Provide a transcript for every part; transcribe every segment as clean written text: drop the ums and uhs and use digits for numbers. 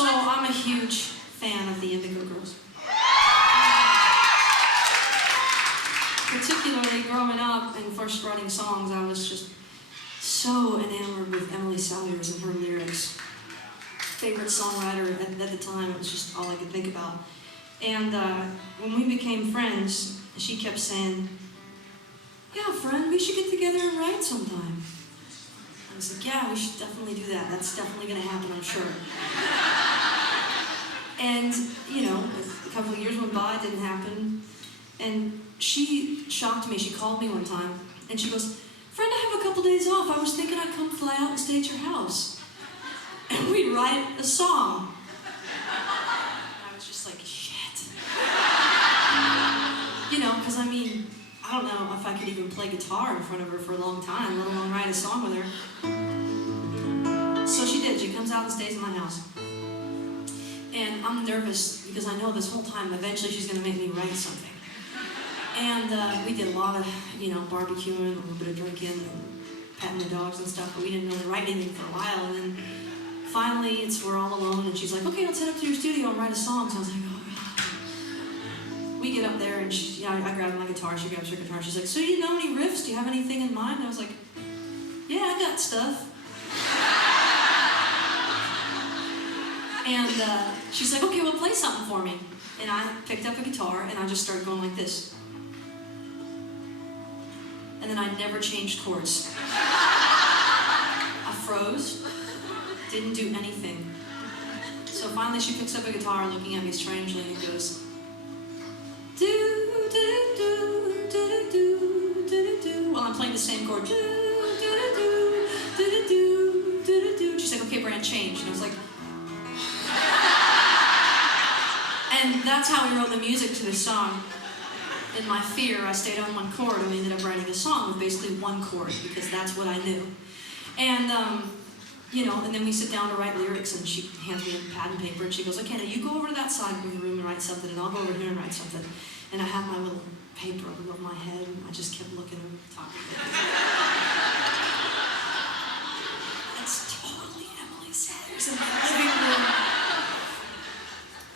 So I'm a huge fan of the Indigo Girls. Particularly growing up and first writing songs, I was just so enamored with Emily Salyers and her lyrics. Favorite songwriter at the time, it was just all I could think about. And when we became friends, she kept saying, "Yeah, friend, we should get together and write sometime." I was like, "Yeah, we should definitely do that. That's definitely going to happen, I'm sure." And, you know, a couple of years went by, it didn't happen. And she shocked me. She called me one time, and she goes, "Friend, I have a couple days off. I was thinking I'd come fly out and stay at your house. And we'd write a song." And I was just like, shit. You know, because I mean, I don't know if I could even play guitar in front of her for a long time, let alone write a song with her. So she did. She comes out and stays in my house. And I'm nervous because I know this whole time eventually she's going to make me write something. And we did a lot of, you know, barbecuing, a little bit of drinking, and petting the dogs and stuff, but we didn't really write anything for a while. And then finally, we're all alone, and she's like, "Okay, let's head up to your studio and write a song." So I was like, "Oh, God." We get up there, and I grabbed my guitar, she grabs her guitar. She's like, "So you know any riffs? Do you have anything in mind?" And I was like, "Yeah, I got stuff." And she's like, "Okay, well, play something for me." And I picked up a guitar, and I just started going like this. And then I never changed chords. I froze, didn't do anything. So finally she picks up a guitar, looking at me strangely, and goes, "Do, do, do, do, do, do, do," while I'm playing the same chord. "Do, do, do, do, do, do, do." She's like, "Okay, Brand, change." And I was like, and that's how we wrote the music to this song. In my fear, I stayed on one chord, and we ended up writing a song with basically one chord, because that's what I knew. And, you know, and then we sit down to write lyrics, and she hands me a pad and paper, and she goes, "Okay, now you go over to that side of the room and write something, and I'll go over here and write something." And I had my little paper above my head, and I just kept looking over the top of it. That's totally Emily Salyers in my living room.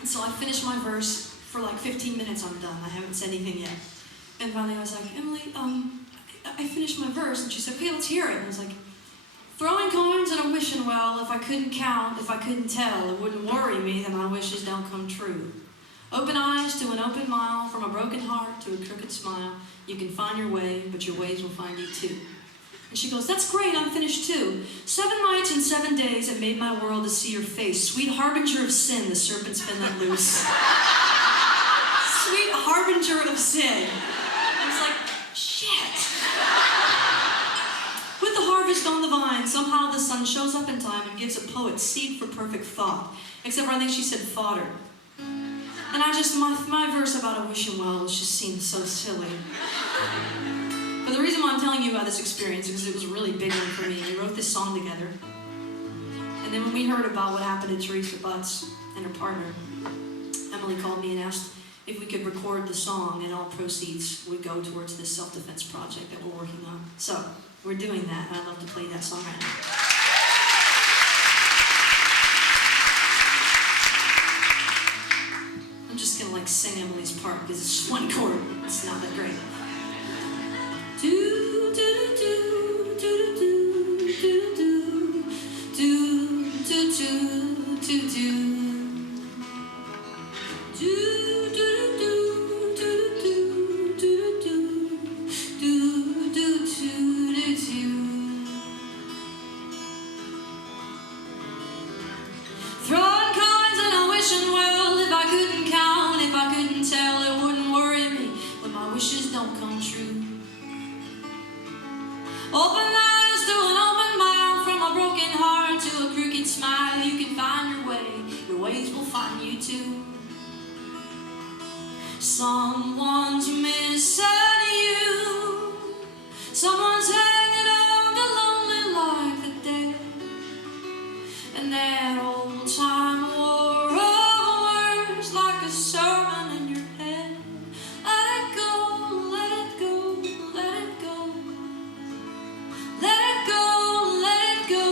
And so I finished my verse. For like 15 minutes, I'm done. I haven't said anything yet. And finally I was like, "Emily, I finished my verse." And she said, "Okay, let's hear it." And I was like, "Throwing coins in a wishing well, if I couldn't count, if I couldn't tell, it wouldn't worry me that my wishes don't come true. Open eyes to an open mile, from a broken heart to a crooked smile. You can find your way, but your ways will find you too." And she goes, "That's great, I'm finished too. 7 nights and 7 days it made my world to see your face. Sweet harbinger of sin, the serpent's been let loose." Sweet harbinger of sin. I was like, shit. With the harvest on the vine, somehow the sun shows up in time and gives a poet seed for perfect thought. Except for I think she said fodder. And I just, my verse about a wishing well just seemed so silly. But the reason why I'm telling you about this experience is because it was a really big one for me. We wrote this song together. And then when we heard about what happened to Teresa Butts and her partner, Emily called me and asked if we could record the song, and all proceeds would go towards this self-defense project that we're working on. So, we're doing that, and I'd love to play that song right now. I'm just gonna like sing Emily's part, because it's just one chord. It's not that great. Do, do, do, do, do, do, do, do, do, do, do, do, do. Wishes don't come true. Open eyes to an open mouth, from a broken heart to a crooked smile. You can find your way, your ways will find you too. Someone's missing you, someone's hanging on to lonely like the dead, and that old time war of words like a sermon in your head. Let it go, let it go,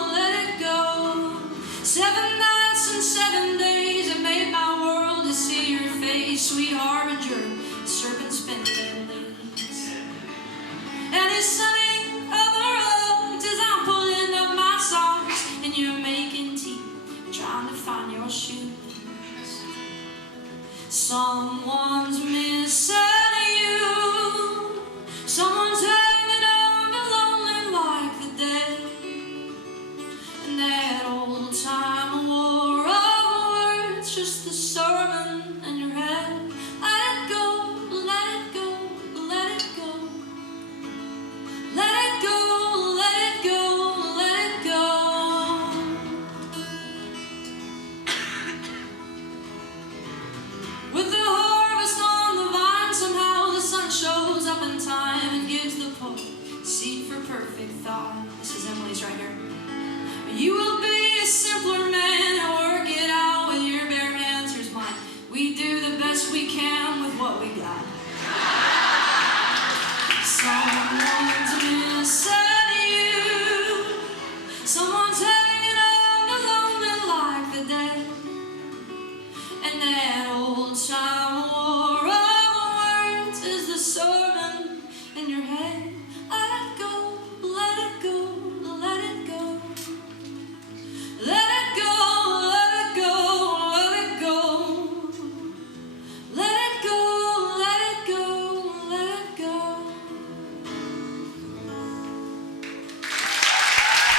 let it go. 7 nights and 7 find your shoes. Someone's missing you. Someone's hanging on but lonely like the dead. And that old time war of words, just the sermon in your head. Let it go, let it go, let it go. Let it go, let it go, let it go. With the harvest on the vine, somehow the sun shows up in time and gives the poet seed for perfect thought. This is Emily's right here. You will be